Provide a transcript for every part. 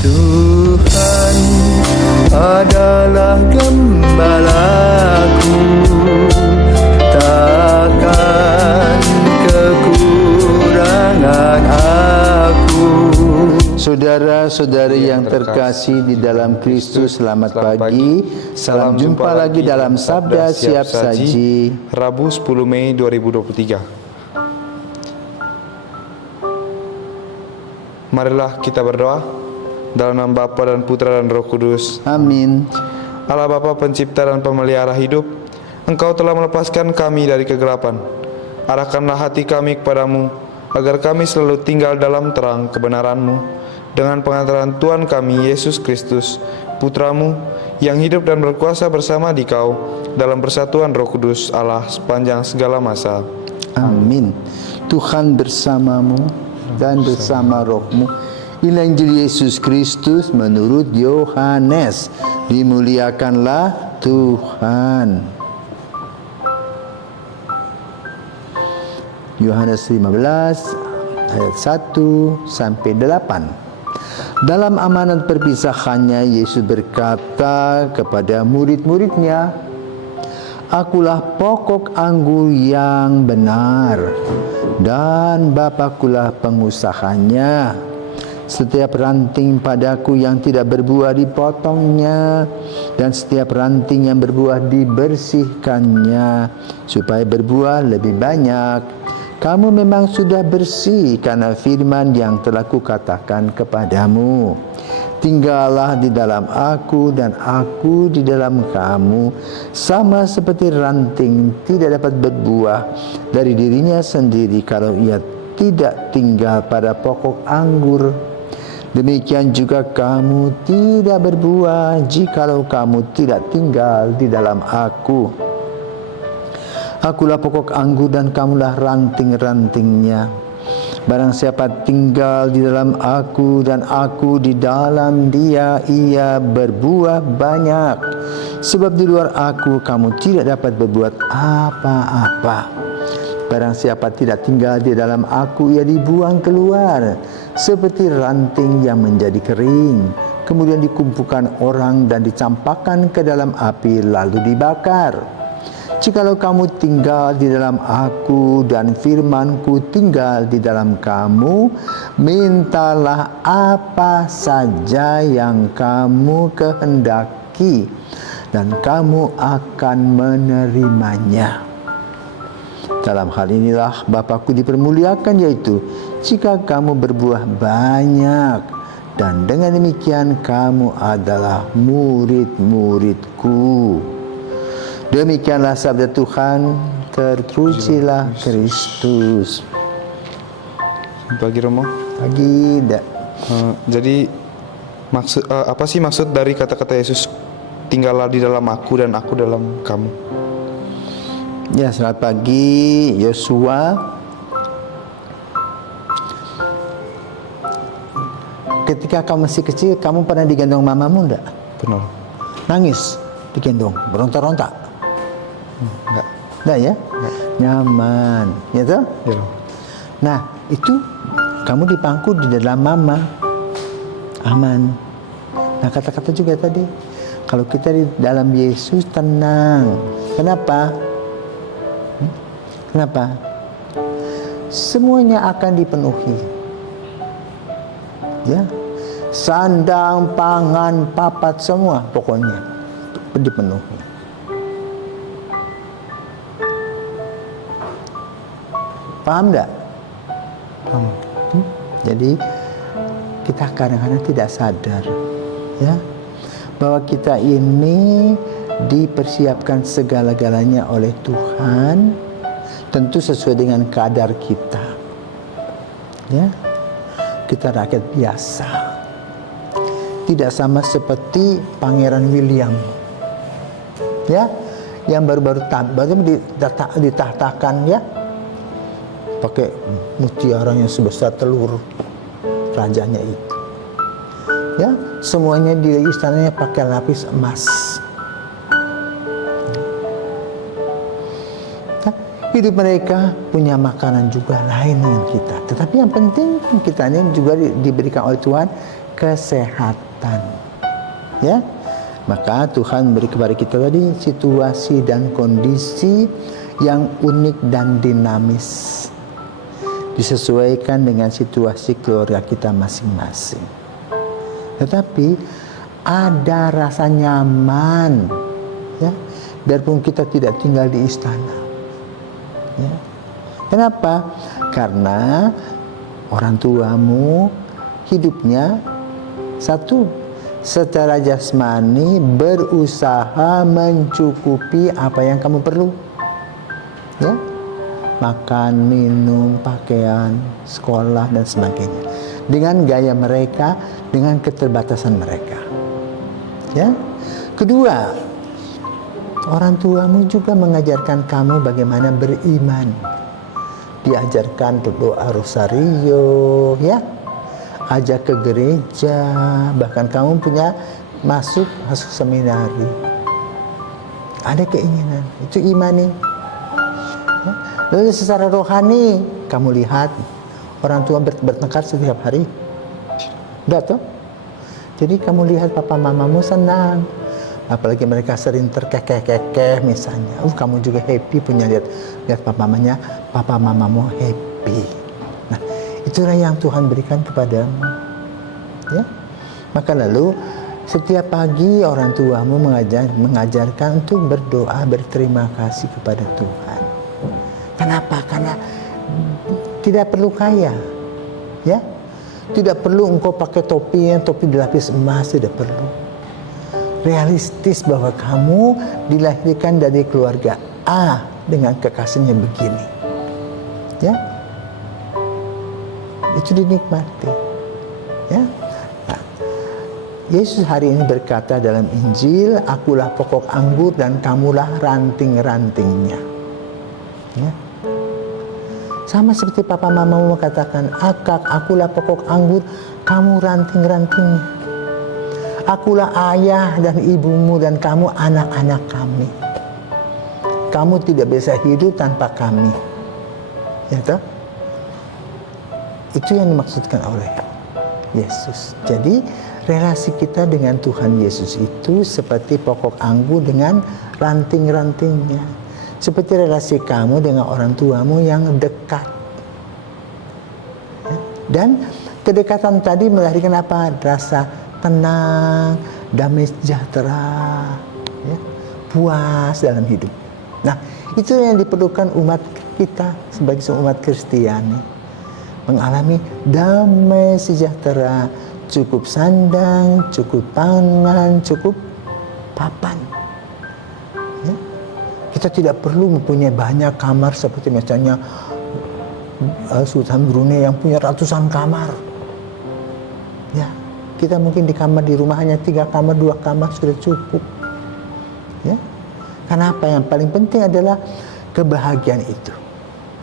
Tuhan adalah gembalaku, takkan kekurangan aku. Saudara-saudari yang terkasih di dalam Kristus, selamat pagi. Salam jumpa lagi dalam Sabda Siap Saji, Rabu 10 Mei 2023. Marilah kita berdoa. Dalam nama Bapa dan Putra dan Roh Kudus. Amin. Allah Bapa pencipta dan pemelihara hidup, Engkau telah melepaskan kami dari kegelapan. Arahkanlah hati kami kepadamu, agar kami selalu tinggal dalam terang kebenaran-Mu, dengan pengantaran Tuhan kami Yesus Kristus, Putramu, yang hidup dan berkuasa bersama Dikau, dalam persatuan Roh Kudus Allah sepanjang segala masa. Amin. Tuhan bersamamu dan bersama rohmu. Inilah Injil Yesus Kristus menurut Yohanes. Dimuliakanlah Tuhan. Yohanes 15 ayat 1 sampai 8. Dalam amanat perpisahannya, Yesus berkata kepada murid-muridnya, "Akulah pokok anggur yang benar, dan Bapakulah pengusahanya. Setiap ranting padaku yang tidak berbuah dipotongnya, dan setiap ranting yang berbuah dibersihkannya, supaya berbuah lebih banyak. Kamu memang sudah bersih karena firman yang telah kukatakan kepadamu. Tinggallah di dalam aku dan aku di dalam kamu, sama seperti ranting tidak dapat berbuah dari dirinya sendiri kalau ia tidak tinggal pada pokok anggur. Demikian juga kamu tidak berbuah jikalau kamu tidak tinggal di dalam aku. Akulah pokok anggur dan kamulah ranting-rantingnya. Barang siapa tinggal di dalam aku dan aku di dalam dia, ia berbuah banyak. Sebab di luar aku kamu tidak dapat berbuat apa-apa. Barang siapa tidak tinggal di dalam aku, ia dibuang keluar seperti ranting yang menjadi kering, kemudian dikumpulkan orang dan dicampakkan ke dalam api lalu dibakar. Jikalau kamu tinggal di dalam aku dan firman-Ku tinggal di dalam kamu, mintalah apa saja yang kamu kehendaki, dan kamu akan menerimanya. Dalam hal inilah Bapa-Ku dipermuliakan, yaitu jika kamu berbuah banyak, dan dengan demikian kamu adalah murid-murid-Ku." Demikianlah sabda Tuhan. Terpujilah Kristus. Pagi Romo. Pagi. Jadi apa sih maksud dari kata-kata Yesus, tinggallah di dalam aku dan aku dalam kamu? Ya, selamat pagi Yosua. Ketika kamu masih kecil, kamu pernah digendong mamamu enggak? Pernah. Nangis digendong, berontak-ontak? Enggak ya? Enggak. Nyaman, ya toh? Ya. Nah, itu kamu dipangku di dalam mama, aman. Nah, kata-kata juga tadi, kalau kita di dalam Yesus tenang. Kenapa? Kenapa? Semuanya akan dipenuhi. Ya, sandang, pangan, papat, semua pokoknya dipenuhi. Paham enggak? Paham. Jadi kita kadang-kadang tidak sadar, ya, bahwa kita ini dipersiapkan segala-galanya oleh Tuhan, tentu sesuai dengan kadar kita. Ya, kita rakyat biasa, tidak sama seperti Pangeran William, ya, yang baru ditahtakan, ya, pakai mutiara yang sebesar telur rajanya itu, ya, semuanya di istananya pakai lapis emas. Hidup mereka punya makanan juga lain dengan kita, tetapi yang penting kita ini juga diberikan oleh Tuhan kesehatan. Ya, maka Tuhan beri kepada kita tadi situasi dan kondisi yang unik dan dinamis, disesuaikan dengan situasi keluarga kita masing-masing. Tetapi ada rasa nyaman, ya, biarpun kita tidak tinggal di istana. Ya. Kenapa? Karena orang tuamu hidupnya satu, secara jasmani berusaha mencukupi apa yang kamu perlu. Ya, makan, minum, pakaian, sekolah dan sebagainya. Dengan gaya mereka, dengan keterbatasan mereka. Ya. Kedua, orang tuamu juga mengajarkan kamu bagaimana beriman. Diajarkan berdoa rosario, ya. Ajak ke gereja, bahkan kamu punya masuk seminari. Ada keinginan, itu imani. Ya. Lalu secara rohani, kamu lihat orang tua bertengkar setiap hari. Udah tuh. Jadi kamu lihat papa mamamu senang. Apalagi mereka sering terkekeh-kekeh misalnya. Kamu juga happy punya lihat papa mamamu happy. Nah, itulah yang Tuhan berikan kepadamu. Ya. Maka lalu setiap pagi orang tuamu mengajarkan untuk berdoa berterima kasih kepada Tuhan. Kenapa? Karena tidak perlu kaya. Ya. Tidak perlu engkau pakai topi dilapis emas, tidak perlu. Realistis bahwa kamu dilahirkan dari keluarga A dengan kekasihnya begini. Ya. Itu dinikmati. Ya. Nah, Yesus hari ini berkata dalam Injil, akulah pokok anggur dan kamulah ranting-rantingnya. Ya. Sama seperti papa mamamu katakan, akulah pokok anggur, kamu ranting-rantingnya. Akulah ayah dan ibumu dan kamu anak-anak kami. Kamu tidak bisa hidup tanpa kami. Ya toh? Itu yang dimaksudkan oleh Yesus. Jadi relasi kita dengan Tuhan Yesus itu seperti pokok anggur dengan ranting-rantingnya. Seperti relasi kamu dengan orang tuamu yang dekat. Ya. Dan kedekatan tadi melahirkan apa? Rasa tenang, damai sejahtera, ya, puas dalam hidup. Nah, itu yang diperlukan umat kita sebagai umat Kristiani. Mengalami damai sejahtera, cukup sandang, cukup pangan, cukup papan. Ya. Kita tidak perlu mempunyai banyak kamar seperti misalnya Sultan Brunei yang punya ratusan kamar. Ya. Kita mungkin di rumah hanya 3 kamar, 2 kamar sudah cukup. Ya. Karena apa yang paling penting adalah kebahagiaan itu.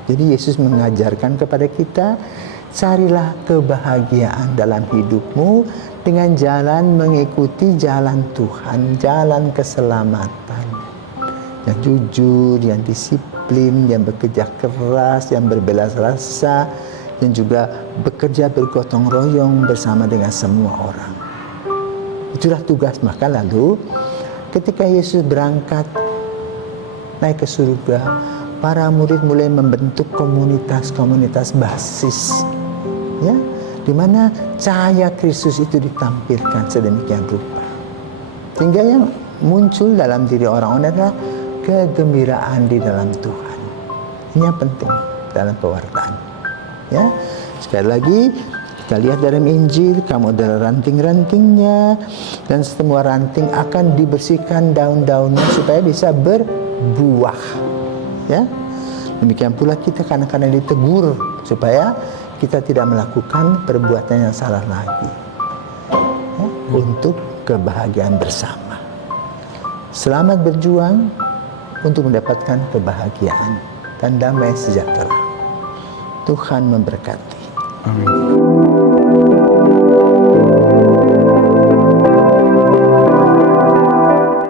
Jadi Yesus mengajarkan kepada kita, carilah kebahagiaan dalam hidupmu dengan jalan mengikuti jalan Tuhan, jalan keselamatan. Yang jujur, yang disiplin, yang bekerja keras, yang berbelas rasa, dan juga bekerja bergotong royong bersama dengan semua orang. Itulah tugas. Maka lalu ketika Yesus berangkat naik ke surga, para murid mulai membentuk komunitas-komunitas basis, ya, di mana cahaya Kristus itu ditampilkan sedemikian rupa, sehingga yang muncul dalam diri orang-orang adalah kegembiraan di dalam Tuhan. Ini yang penting dalam pewartaan. Ya, sekali lagi kita lihat dalam Injil, kamu adalah ranting-rantingnya, dan semua ranting akan dibersihkan daun-daunnya supaya bisa berbuah. Ya, demikian pula kita kadang-kadang ditegur supaya kita tidak melakukan perbuatan yang salah lagi, ya, untuk kebahagiaan bersama. Selamat berjuang untuk mendapatkan kebahagiaan dan damai sejahtera. Tuhan memberkati. Amin.